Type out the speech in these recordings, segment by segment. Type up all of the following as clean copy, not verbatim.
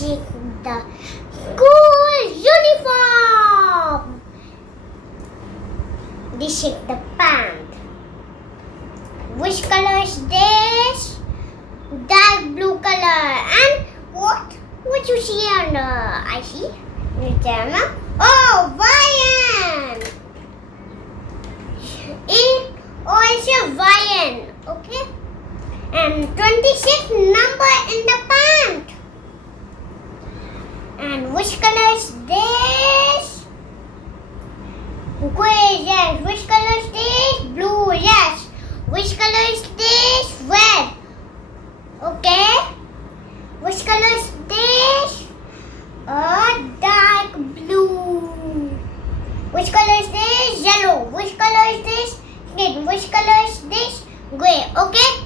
This is the school uniform. This is the pant. Which color is this? Dark blue color. And what you see under? I see. Oh, Ryan. It's a Ryan. Okay. And 26 number in the pant. And which color is this? Gray, yes. Which color is this? Blue, yes. Which color is this? Red. Okay. Which color is this? Dark blue. Which color is this? Yellow. Which color is this? Green. Which color is this? Gray. Okay.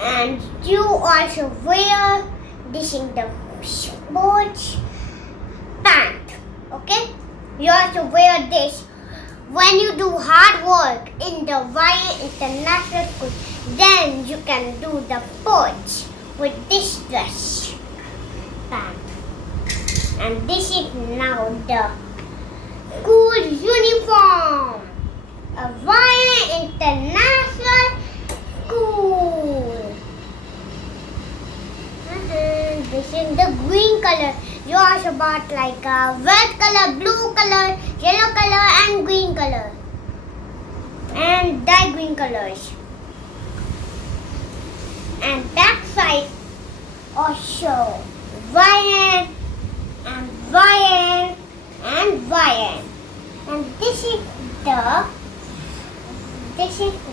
And you also wear this in the sports pant. Okay. You also wear this when you do hard work in the Ryan International School. Then you can do the sports with this dress pant. And this is now the school uniform of Ryan International School. This is the green color. You also bought like a red color, blue color, yellow color, and green color, and dark green colors. And back side also Ryan and Ryan and Ryan. And this is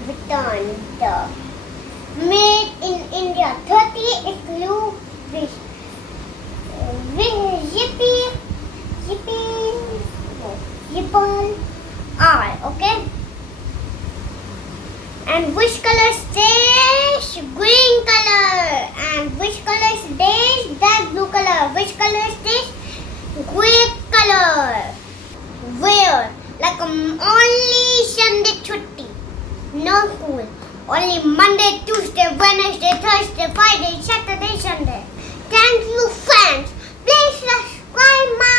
returned the made in India 30 exclusive Yippon all, okay? And which color is this? Green color. And which color is this? Dark blue color. Which color is this? Gray color. Where? Like only Sunday chutti. No school. Only Monday, Tuesday, Wednesday, Thursday, Friday, Saturday, Sunday. Thank you, friends. Please subscribe my